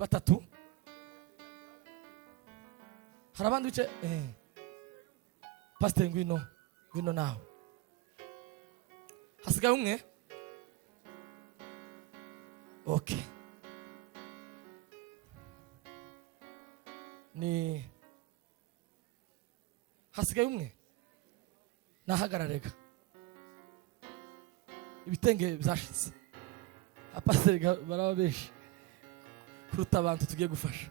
batatu harabandi bice pastor ngwino nawe hasigaye umwe okay ni hasigaye umwe nahagararega ibitenge byashitse apasiteri baraba benshi kuruta abantu tugiye gufasha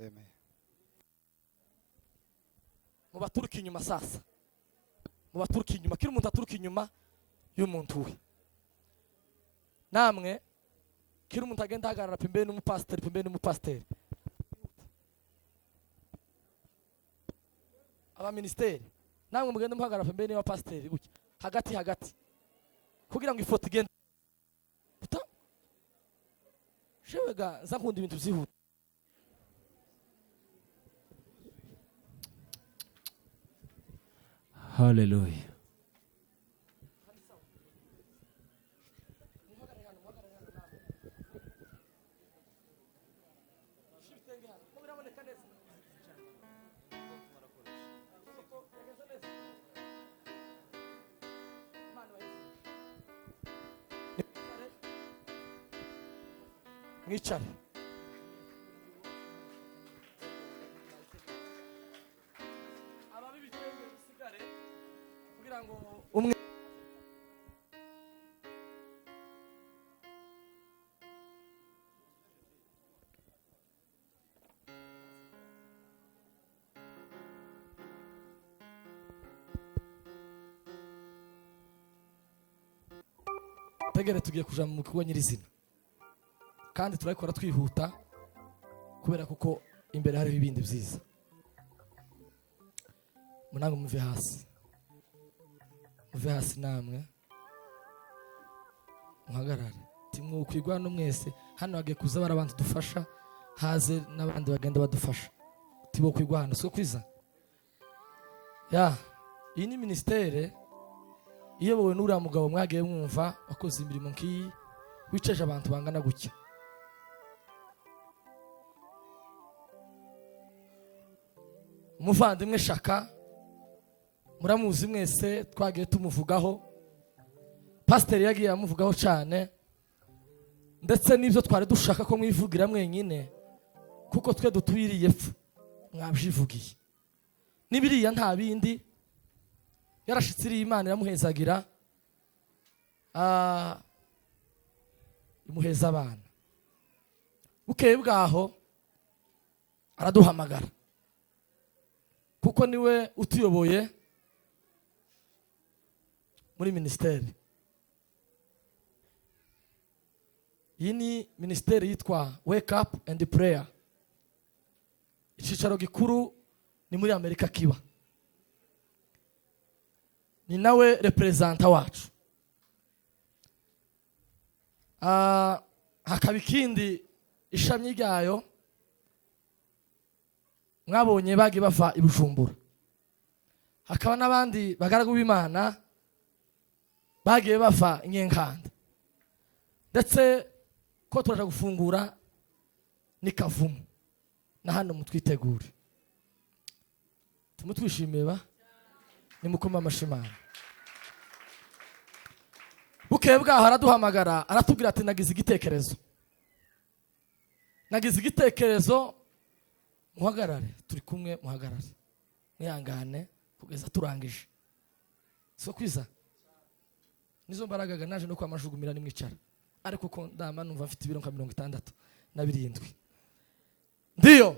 Amen. mubaturuka inyuma sasa mubaturuka inyuma kiri umuntu aturuka inyuma y'umuntu we namwe kiri umuntu agenda hagarara pembeni n'umupasiteri aba ministeri namwe mugenda muhagarara pembeni y'abapasiteri gutya hagati kugira ngo ifoto igende puta shewega nza nkunda ibintu byihuta Hallelujah. mwicare ababi bitenge bisigare kugira ngo umwe tegere tugiye kuja mu kigo nyirizina kandi turabikora twihuta kubera kuko imbere hariho ibindi byiza munango muve hasi namwe muhagarare timwukwigwa no mwese hano hagiye kuza barabantu dufasha haze n'abandi bagenda badufasha tibo kwigwa hano so kwiza iyi ni ministere iyobowe n'uriya mugabo mwagiye mwumva wakoze imirimo nk'iyi wiceje abantu bangana gutya umuvandimwe Shaka muramuzi mwese twagiye tumuvugaho pasiteri yagiye amuvugaho cyane ndetse n'ibyo twari dushaka ko mwivugira mwenyine kuko twe dutwiriye epfo mwabyivugiye n'ibiriya nta bindi yarashitse iriya Imana iramuhezagira imuheza abana bukeye bwaho araduhamagara kuko niwe utuyoboye muri ministeri. Iyi ni ministeri yitwa Wake Up and Prayer. Icyicaro gikuru ni muri Amerika kiba. Ni nawe representa wacu. Hakaba ikindi ishami ryayo mwabonye bagi bava i Bujumbura. Hakaba n'abandi bagaragu b'Imana bagiye bava Nyenkanda. Ndetse ko turaje gufungura ni Kavumu na hano mutwitegure. Tumutwishimiye ba ni mukoma amashimana. Bukeye bwaho araduhamagara aratubwira ati nagize igitekerezo. Nagize igitekerezo muhagarare turi kumwe muhagarare. Mwihangane kugeza turangije. So kwiza nizo mbaraga naje no kwamajugumira ni mwicara. Ariko ko ndama numva mfite ibiro nka 67. Ndiyo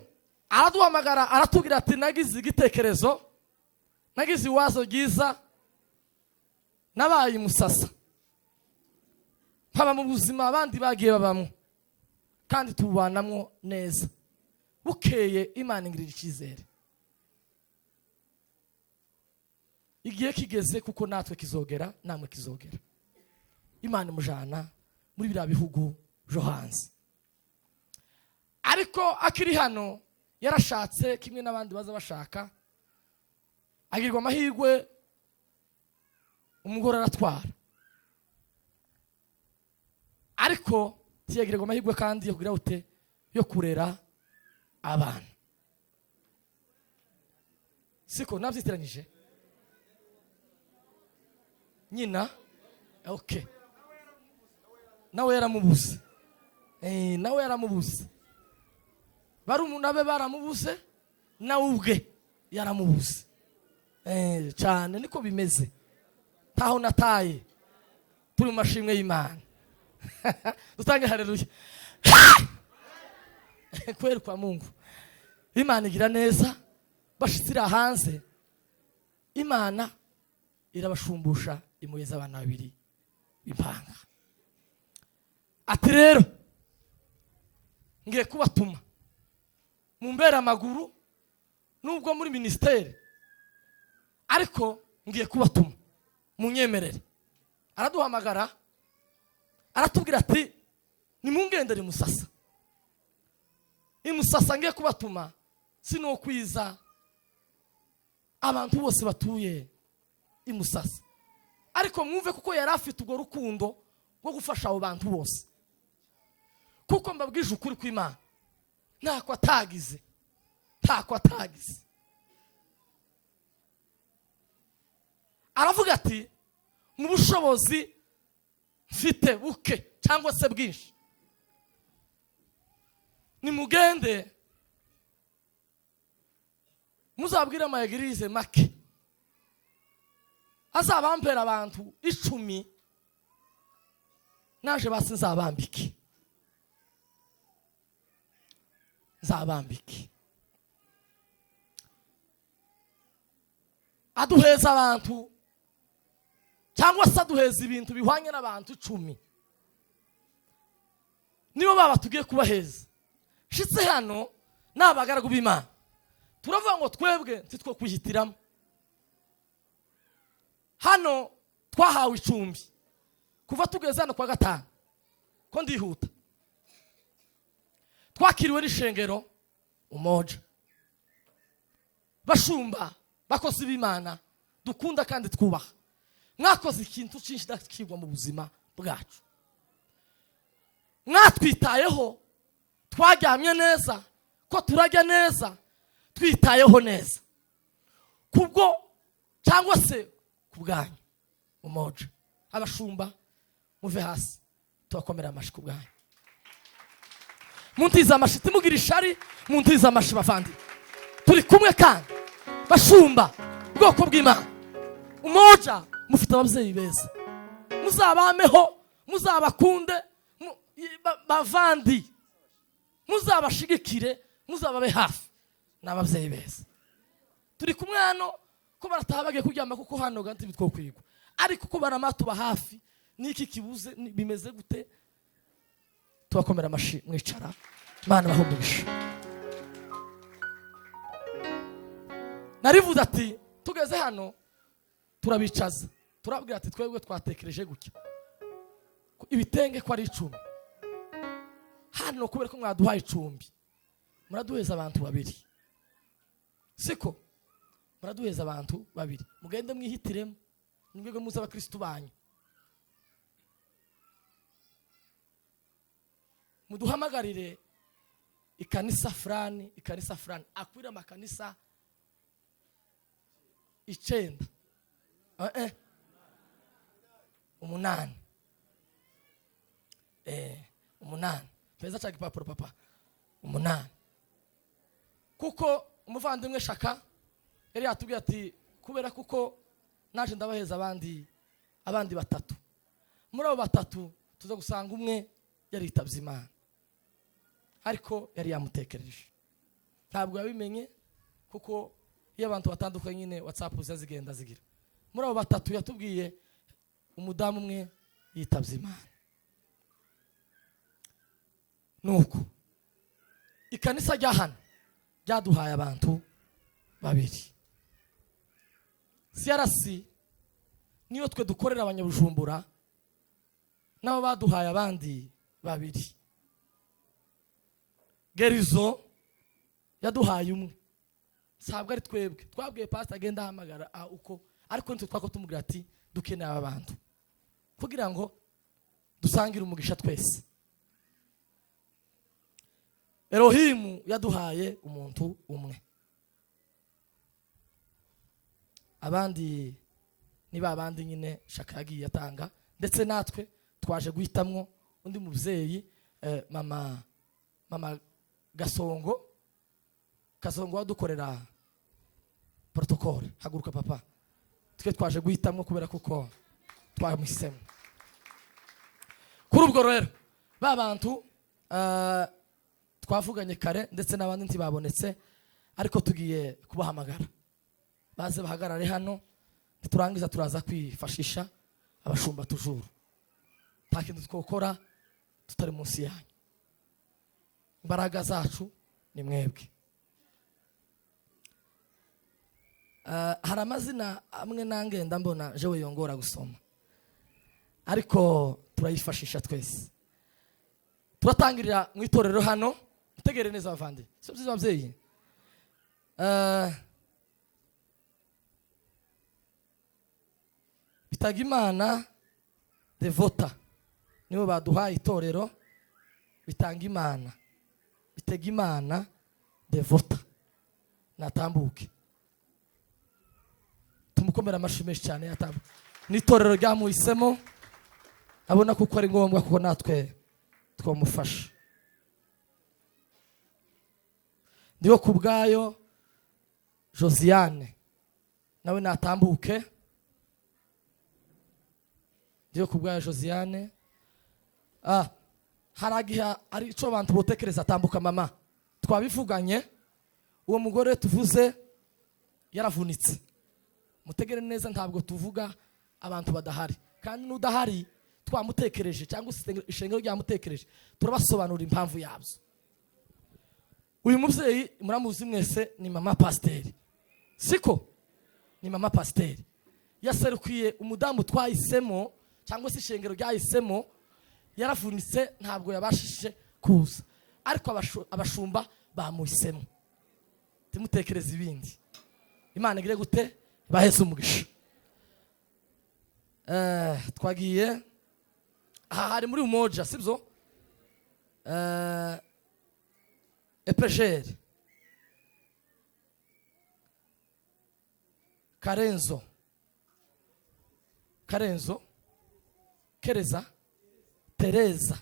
araduhamagara aratubwira ati nagize igitekerezo, nagize iwazo ryiza, nabaye musasa nkaba mu buzima abandi bagiye babamo kandi tubanamwo neza. Bukeye Imana ingirira icyizere, igihe kigeze kuko natwe kizogera namwe kizogera. Imana imujana muri biriya bihugu byo hanze. ariko akiri hano yarashatse kimwe n'abandi baza bashaka, agirwa amahirwe umugore aratwara, ariko tiyagirirwa amahirwe kandi yo kugira ute yo kurera abana. Siko nabyitiranyije nyina, okay, nawe yaramubuze, nawe yaramubuze, barumuna be baramubuze, nawe ubwe yaramubuze, cyane niko bimeze, taho nataye turi mu mashimwe y'Imana. Dutange haleluya. Kweli kwa Mungu Imana igira neza, bashitira hanze Imana irabashumbusha imuyeza abana babiri impanga. Ati rero ngiye kubatuma mumbera amaguru nubwo muri ministeri, ariko ngiye kubatuma munyemerere. Araduhamagara aratubwira ati nimungendere Musasa. Musasa ngiye kubatuma sino kwiza abantu bose batuye Musasa, ariko mwumve kuko yari afite urwo rukundo rwo gufasha abo bantu bose, kuko mbabwije ukuri kw'Imana ntako atagize, ntako atagize. Aravuga ati mu bushobozi mfite buke cyangwa se bwinshi, nimugende muzabwira amayegirize make azabampera abantu 10, naje basi nzabambike, nzabambike. Aduheza abantu cyangwa se aduheza ibintu bihwanye n'abantu 10, nibo baba tugiye kubaheza. Shitse hano n'abagaragu b'Imana turavuga ngo twebwe ntitwo kwihitiramo. Hano twahawe icumbi kuva tugeze hano kwa gatanu, ko ndihuta. Twakiriwe n'ishengero Umoja, bashumba bakozi b'Imana dukunda kandi twubaha. Mwakoze ikintu cyinshi dakigwa mu buzima bwacu, mwatwitayeho, twaryamye neza, ko turajya neza, twitayeho neza kubwo cyangwa se kubwanyu Umoja. Abashumba muve hasi tubakomera amashi kubwanyu, muntiza amashi, timugira ishari, muntiza amashi bavandi. Turi kumwe kandi bashumba bwoko bw'Imana Umoja, mufite ababyeyi beza, muzabameho, muzabakunde bavandi, muzabashigikire, muzababe hafi, n'ababyeyi beza. Turi kumwe hano ko barataha bagiye kuryama, kuko hano ganti bitwo kwigwa, ariko ko baramatuba hafi. Niki kibuze bimeze gute? Tubakomera amashi, mwicara, Imana bahumugisha. Narivuze ati tugeze hano turabicaza, turabwira ati twebwe twatekereje gutya, ibitenge ko ari 10 hano, kubera ko mwaduhaye icumbi, muraduheza abantu 2, siko muraduheza abantu 2, mugende mwihitiremo, nimwebwe muza abakristo banyu, muduhamagarire ikanisa fulani, ikanisa fulani, akwira amakanisa 9 8 8 peza cha gipapuro papa 8, kuko umuvandimwe Shaka yari yatubwiye ati kubera kuko naje ndabaheza abandi 3, muri abo 3 tuza gusanga umwe yari yitabye Imana, ariko yari yamutekereje, ntabwo yabimenye kuko iyo abantu batandukanye nyine WhatsApp zazigenda zigira. Muri abo 3 yatubwiye umudamu umwe yitabye Imana. Nuko ikanisa rya hano ryaduhaye abantu 2. CRC niyo twe dukorera abanyabujumbura, nabo baduhaye abandi 2. Gerizo yaduhaye umwe, sabwa ari twebwe twabwiye pastor agenda ahamagara uko, ariko nitwe twako tumubwira ati dukeneye aba bantu kugira ngo dusangire umugisha twese. Elohimu yaduhaye umuntu umwe, abandi ni babandi nyine shaka yagiye atanga, ndetse natwe twaje guhitamwo undi muvyeyi mama Gasongo wadukorera protocole. Haguruka papa, twe twaje guhitamwo kubera kuko twamuhisemo. Kuri ubwo rero babantu twavuganye kare ndetse n'abandi ntibabonetse, ariko tugiye kubahamagara baze bahagarare hano, turangiza turaza kwifashisha abashumba tujuru. Nta kintu twokora tutari munsi yanyu, imbaraga zacu ni mwebwe. Hari amazina amwe nangenda mbona jewe yongora gusoma, ariko turayifashisha twese. Turatangirira mu itorero hano, mutegere neza bavandi, sio byiza abavyeyi. Bitagimana Devota nibo baduhaye itorero Bitangimana, Bitegimana Devota. Natambuke tumukomera amashimeshi cyane yatambuke. N'itorero ryamuhisemo, abona kuko ari ngombwa kuko natwe twamufasha. Ndiyo kubgayo Josiane nawe natambuke. Ndiyo kubgayo Josiane. Haragiha ari ico abantu botekereza atambuka mama. Twabivuganye, uwo mugore tuvuze yaravunitse. Mutegere neza, ntabwo tuvuga abantu badahari, kandi n'udahari twamutekereje cyangwa ishengero ryamutekereje, turabasobanura impamvu yabyo. Uyu muvyeyi muramuzi mwese, ni mama Pasiteri, siko? Ni mama Pasiteri yaserukiye umudamu twahisemo cyangwa se ishengero ryahisemo. Yaravunitse, ntabwo yabashije kuza, ariko abashumba bamuhisemo. Timutekereza ibindi, Imana igire gute baheze umugisha. Twagiye hari muri umoja, sibyo? Epegeri Karenzo Kereza Tereza,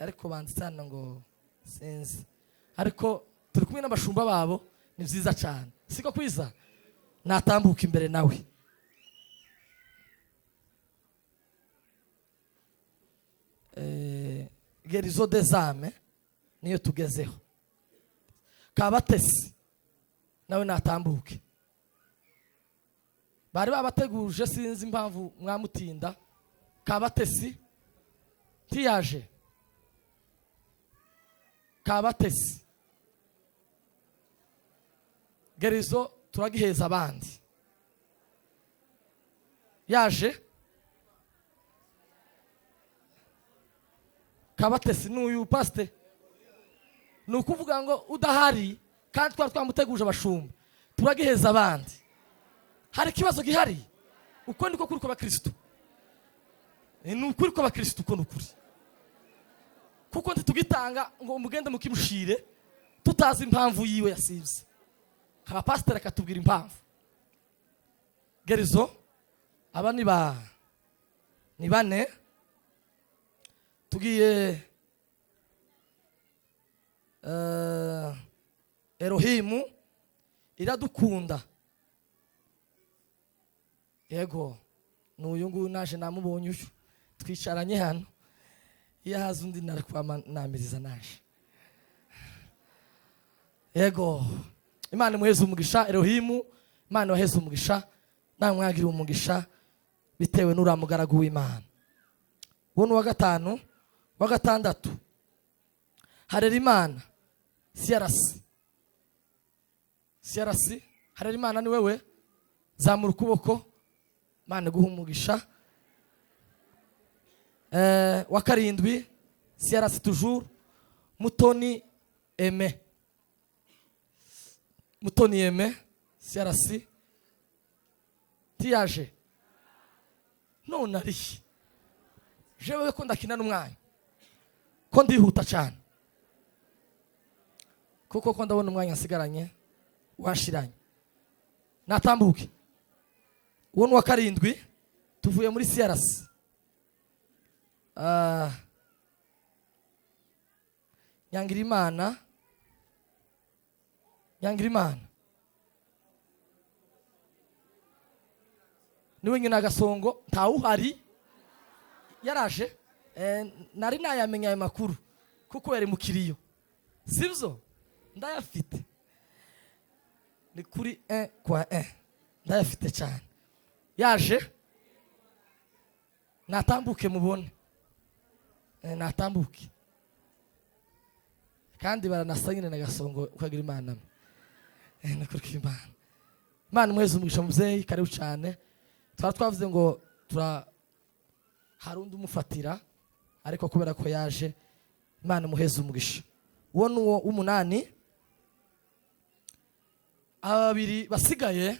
ariko banditsana ngo sinzi, ariko turi kumwe n'abashumba babo, ni byiza cyane, siko kwiza? Natambuka imbere nawe. Gerizo Dezame niyo tugezeho. Kabatesi nawe natambuke. Bari babateguje, sinzi impamvu mwamutinda. Kabatesi tiyaje. Kabatesi Gerizo turagiheza abandi. Yaje Kabatesi n'uyu pastor, ni ukuvuga ngo udahari kandi twamuteguje abashumba, turagiheza abandi. Hari ikibazo gihari, uko niko kuri kw'abakristo. Ni ukuri kw'abakristo, uko nukuri, kuko ntitugitanga ngo umugende mukimushire tutazi impamvu yiwe yasivye. Aba pastor akatubwira impamvu. Gerizo aba ni bane. Tugiye Elohimu Iradukunda, yego n'uyu nguyu naje namubonye uyu twicaranye hano, iyo haza undi nari namiriza naje. Yego, Imana imuheze umugisha. Elohimu, Imana waheze umugisha, nawe mwagira umugisha bitewe n'uramugaragu w'Imana. Uwo wa gatanu, wa gatandatu Harerimana CRC Harerimana ni wewe, zamura ukuboko, Imana guha umugisha. Wa karindwi CRC toujours Mutoni Aime Mutoni Aime CRC tiyaje none ari jewe ko ndakina n'umwanya ko ndihuta cyane kuko ko ndabona umwanya nsigaranye washiranye natambuke uwo wa karindwi tuvuye muri CRC Nyangirimana niwe nyina Gasongo ntawuhari yaraje nari nayamenya ayo makuru kuko yari mukiriyo sivyo ndayafite ni kuri 1 kwa 1 ndayafite cyane yaje natambuke mubone natambuke kandi baranasanyine na Gasongo ukagira Imana nakuri Imana mwezi umugisha muvyeyi karibu cyane twavuze ngo harundi umufatira ariko kubera ko yaje Imana muheze umugisha uwo nuwo umunani ababiri basigaye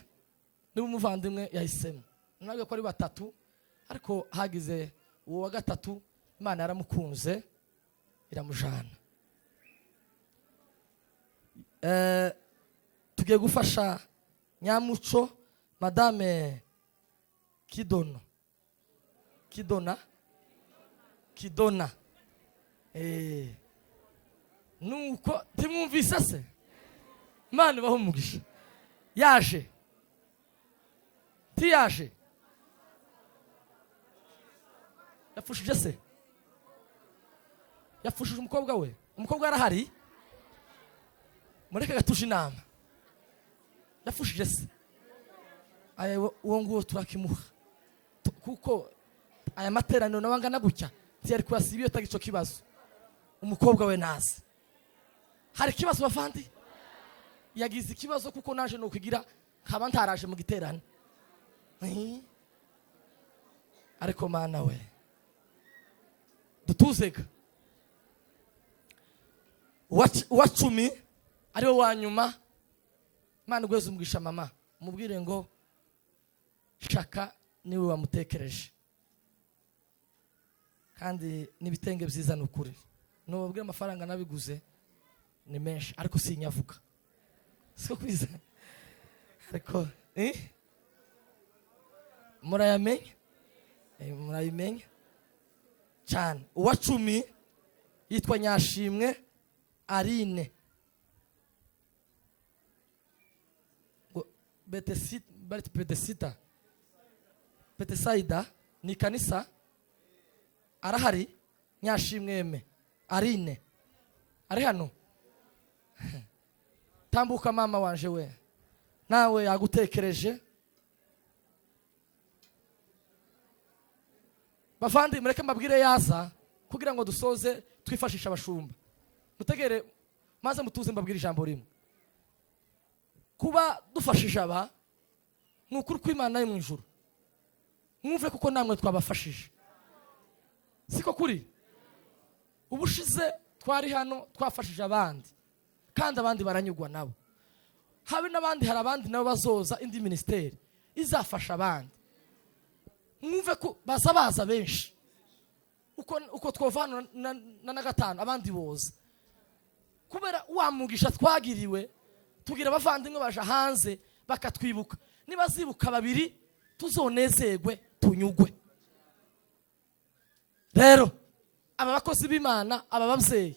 ni umuvandimwe yahisemo nabwo ko ari batatu ariko hagize uwo wa gatatu Imana yaramukunze iramujana tugiye gufasha Nyamuco Madame Kidona nuko timwumvise se Imana ibaho umugisha yaje tiyaje yafushije se yafushije umukobwa we umukobwa arahari mureke gatuje inama yafushije se uwo nguwo turakimuha kuko aya materaniro nabangana gutya tiyari kwasibiyo tagico kibazo umukobwa we nazi hari kibazo bafandi yagize ikibazo kuko naje no kugira nkaba ntaraje mu giterane ariko Mana we dutuzega wa 10 ari wo wanyuma Mana gweze umugisha mama mubwire ngo shaka niwe wamutekereje kandi nibitenge byiza nukuri no babwire amafaranga nabiguze ni menshi ariko sinyavuga siko kwiza ariko murayimenya cyane uwa 10 yitwa Nyashimwe Arine Betesaida ni kanisa arahari Nyashimwe Arine ari hano tambuka mama wanje we nawe yagutekereje bavandi mureke mbabwire yaza kugira ngo dusoze twifashisha abashumba mutegere maze mutuze mbabwire ijambo rimwe kuba dufashije aba nukuri kw'Imana yo mu ijuru mwumve kuko namwe twabafashije siko kuri ubushize twari hano twafashije abandi kandi abandi baranyugwa nabo habe n'abandi hari abandi nabo bazoza indi ministeri izafasha abandi mwumve ko baza benshi uko twovana na gatanu abandi boza kubera wamugisha twagiriwe tugira abavandimwe baje hanze bakatwibuka nibazibuka babiri tuzonezegwe tunyugwe rero aba bakozi b'Imana aba bavyeyi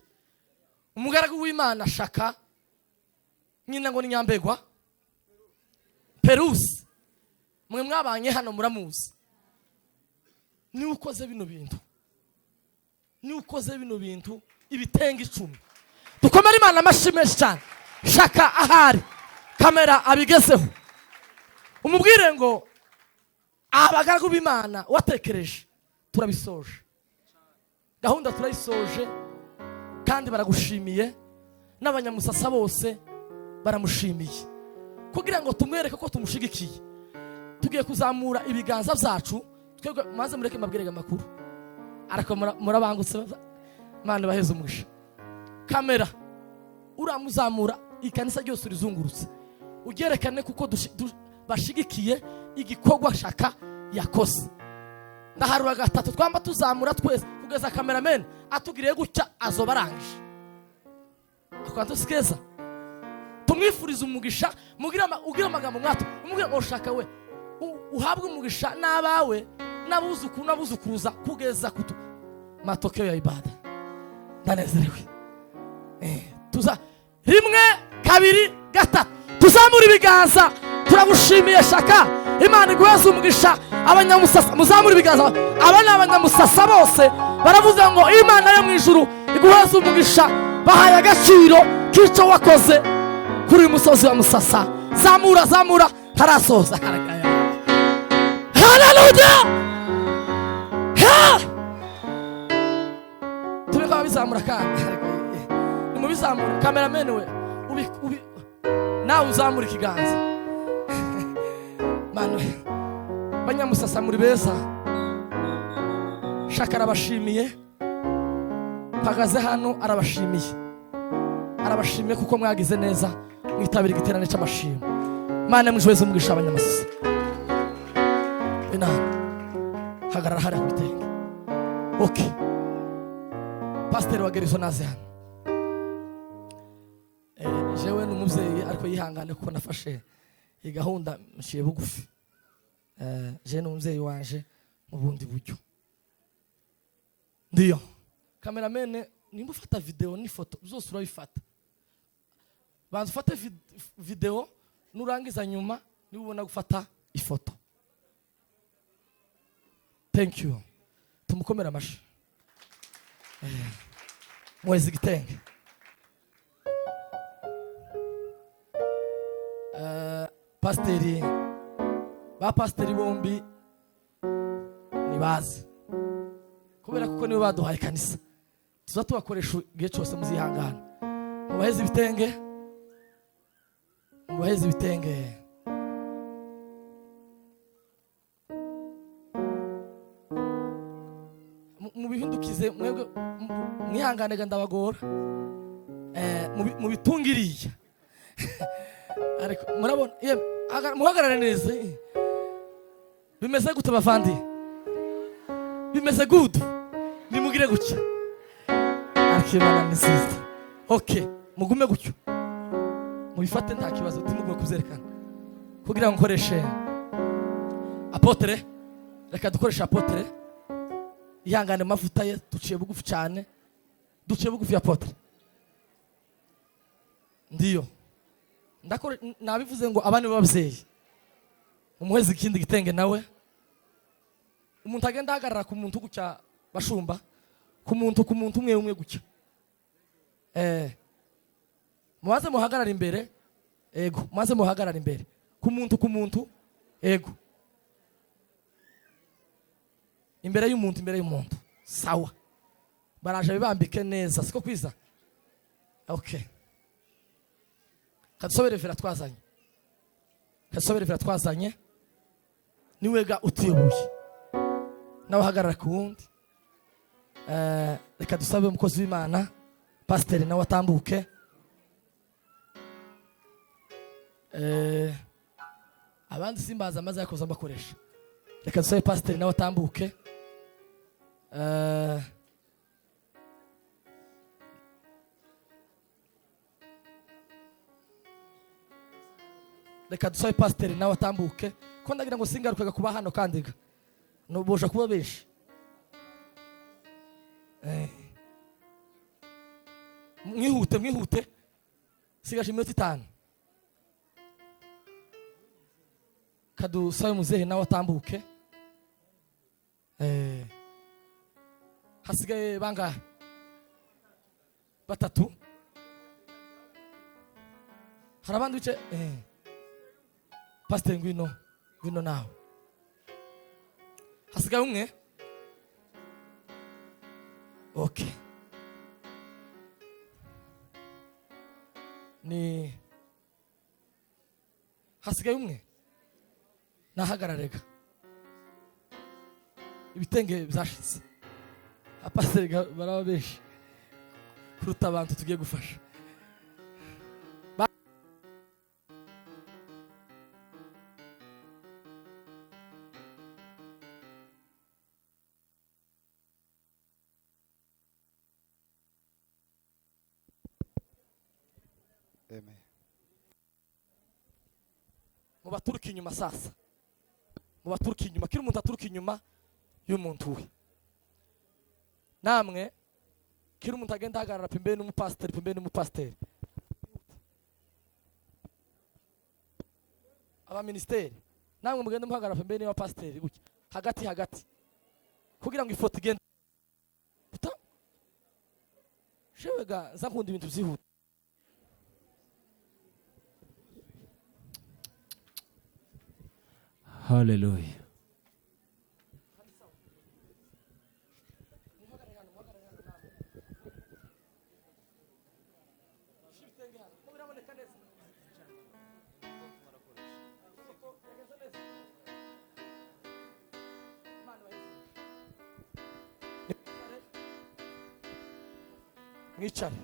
umugaragu w'Imana shaka nyina ngo ni Nyambegwa Perusi mwe mwabanye hano muramuzi ni ukoze bino bintu ibitenga 10 dukomera Imana amashimeshi cyane shaka ahari kamera abigezeho umubwire ngo abagaragu b'Imana watekereje turabisoje gahunda turayisoje kandi baragushimiye n'abanyamusasa bose baramushimiye kugira ngo tumwereke ko tumushigikiye tugiye kuzamura ibiganza byacu twebwe maze mureke mbabwirega makuru ariko murabangutse Imana baheze umugisha kamera uramuzamura ikanisa ryose urizungurutse ugerekane kuko bashigikiye igikorwa shaka yakoze. Ndaharura gatatu twamba tuzamura twese kugeza cameraman atugiriye gutya azoba arangije. Akwanto sikeza tumwifuriza umugisha ugira amagambo mwato umubwira ngo shaka we uhabwe umugisha n'abawe n'abuzukuruza kugeza kutu matokeo ya ibada. Ndanezerewe. Tuza rimwe kabiri gatatu tuzamura ibiganza turagushimiye shaka Imana iguheze umugisha. Abanyamusasa muzamura ibiganza, abana abanyamusasa bose baravuze ngo Imana yo mu ijuru iguheze umugisha, bahaye agaciro k'icyo wakoze kuri uyu musozi wa Musasa. Zamura tarasoza. Haleluya. Tubeka bizamura kandi ni mu bizamura. Cameraman we ubi nawe uzamura ikiganza. Manu banyamusasa muri beza shaka arabashimiye, mpagaze hano arabashimiye kuko mwagize neza mwitabira igiterane cy'amashimwe. Mana mujweze umugisha abanyamusasa. Hagarara hari kubitenge. Okay, Pastor wa Gerizo naze hano. Jewe n'umubyeyi ariko yihangane kuko nafashe iyi gahunda nshiye bugufi. Je n'umubyeyi wanje mu bundi buryo. Ndiyo cameraman nimba ufata video n'ifoto zose urabifata. Banza ufate video nurangiza nyuma niba ubona gufata ifoto. Thank you. Tumukomera amashi. Mwezi gitenge. Pasteri ba pasteri bombi nibaze kubera kuko nibo baduhaye kanisa. Tuza tubakoresha igihe cyose muzihangana. Mubaheze ibitenge. Mubihindukize mwebwe mwihangane ndabagora. Mubitungiriye. Ariko murabona muhagarare neza. Bimeze gute bavandi? Bimeze good. Nimugire gutya. Akimana ni sister. Okay, mugume gutyo. Mubifate nta kibazo timugume kuzerekana. Kugira ngo nkoreshe apotre. Reka dukoresha apotre. Ihangane mavuta ye duciye bugufi cyane. Duciye bugufi ya apotre. Ndiyo. Ndakore nabivuze ngo abandi babyeyi umuheze ikindi gitenge nawe umuntu agenda ahagarara ku muntu gucya bashumba ku muntu umwe gucya mubaze muhagarara imbere ego maze muhagarara imbere ku muntu ego imbere y'umuntu sawa baraje bibambike neza siko kwiza. Okay, kadusobere vira twazanye niwega utiyoboye nawe hagarara ku wundi. Reka dusabe umukozi w'Imana Pastor nawe atambuke. Abandi simbaza amaze yakoze ambakoresha. Reka dusabe Pastor nawe atambuke. Reka dusabe Pastor nawe atambuke ko ndagira ngo singarukaga kuba hano kandiga nubosha kuba benshi. Mwihute sigaje iminota 5. Kadusabe muzehe nawe atambuke. Hasigaye bangahe? 3. Harabandi bice Pastor ngwino nawe. Hasigaye umwe. Okay. Ni hasigaye umwe. Nahagararega. Ibitenge byashitse. Apastor baraba benshi. Kuruta abantu tugiye gufasha. baturuka inyuma sasa, mu baturuka inyuma, kiri umuntu aturuka inyuma y'umuntu we. Namwe kiri umuntu agenda ahagarara pembeni n'umupasiteri, aba ministeri, namwe mugende muhagarara pembeni y'abapasiteri gutya hagati kugira ngo ifoto igende. Shewega nza nkunda ibintu byihuta. Hallelujah. Mwicare.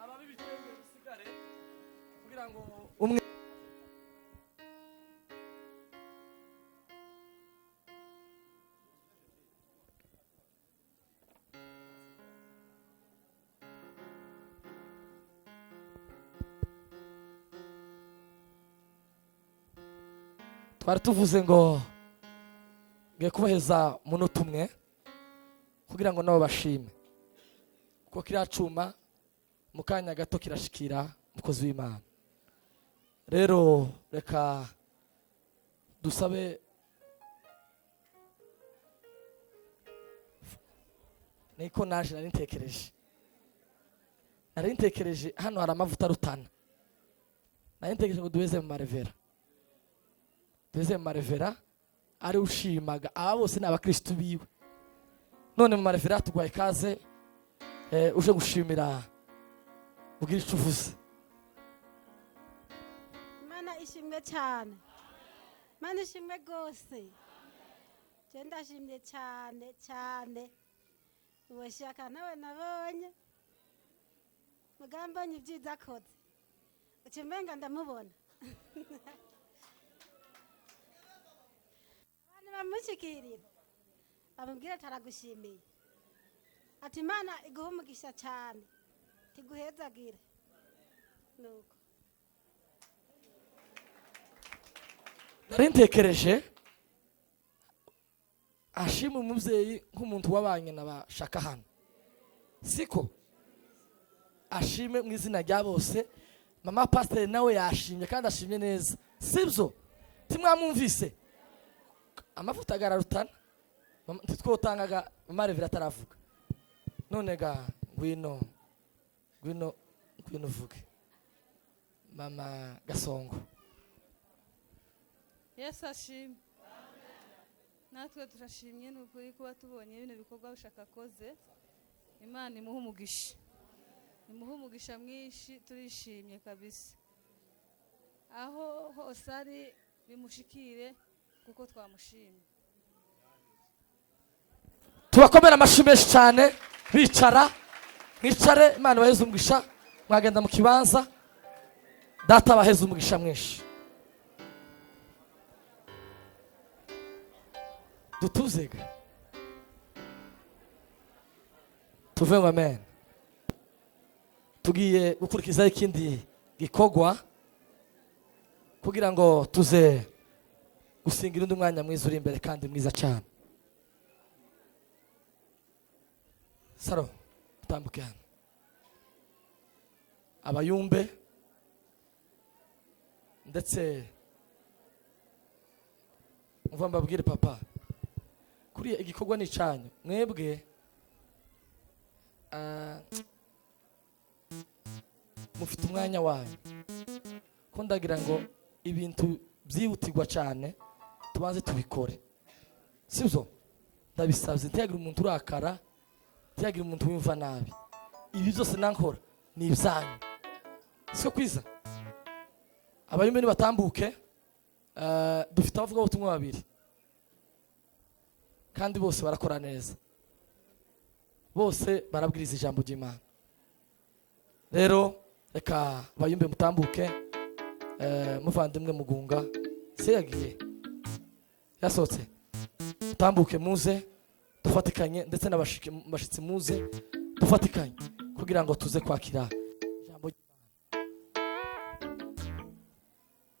Ababi bitenge bisigare kugira ngo umwe twari tuvuze ngo ngiye kubaheza munota umwe kugira ngo nabo bashime, kuko kiriya cuma mu kanya gato kirashikira umukozi w'Imana. Rero reka dusabe niko naje nari ntekereje hano hari amavuta rutana, nari ntekereje ngo duheze mu marevera ari ushimaga aba bose ni abakristo biwe. None mu marevera tugwaye ikaze uje gushimira ugira icyo uvuze. Imana ishimwe cyane, Imana ishimwe rwose. Je ndashimye cyane uwo shaka nawe nabonye mugambanye ibyiza akoze ukimenga ndamubona. Abantu bamushikirira bamubwira taragushimiye ati Imana iguha umugisha cyane tiguhezagire nuko. Nari ntekereje ashima umubyeyi nk'umuntu wabanye n'abashaka hano, siko ashime mu izina rya bose. Mama pasiteri nawe yashimye kandi ashimye neza, sibyo? Timwamwumvise amavuta agararutana titwotangaga marevera ataravuga. None ga ngwino uvuge Mama Gasongo. Yesu ashimwe. Natwe turashimye n'ukuri kuba tubonye bino bikorwa bishaka koze. Imana imuha umugisha, imuha umugisha mwinshi, turishimye kabisa. Aho hose ari bimushikire kuko twamushimye. Tubakomera amashyi menshi cyane. Mwicare, Imana baheze umugisha. Mwagenda mu kibanza, data baheze umugisha mwinshi. Dutuzega tuve ngo amen. Tugiye gukurikiza ikindi gikorwa kugira ngo tuze gusingira undi mwanya mwiza uri imbere kandi mwiza cyane. Saro utambuke hano. Abayumbe ndetse umva mbabwire papa, kuriya igikorwa ni cyanyu mwebwe. Mufite umwanya wanyu ko ndagira ngo ibintu byihutirwa cyane tubanze tubikore, sibyo? Ndabisabye ntiyagira umuntu urakara, ntiyagira umuntu wumva nabi. Ibi byose nankora ni ibyanyu, siko kwiza. Abayumbe nibatambuke, dufite abavuga ubutumwa babiri kandi bose barakora neza, bose barabwiriza ijambo ry'Imana. Rero reka abayumbe mutambuke. Muvandimwe Mugunga se yagiye yasohotse, mutambuke muze dufatikanye, ndetse n'abashitsi muze dufatikanye kugira ngo tuze kwakira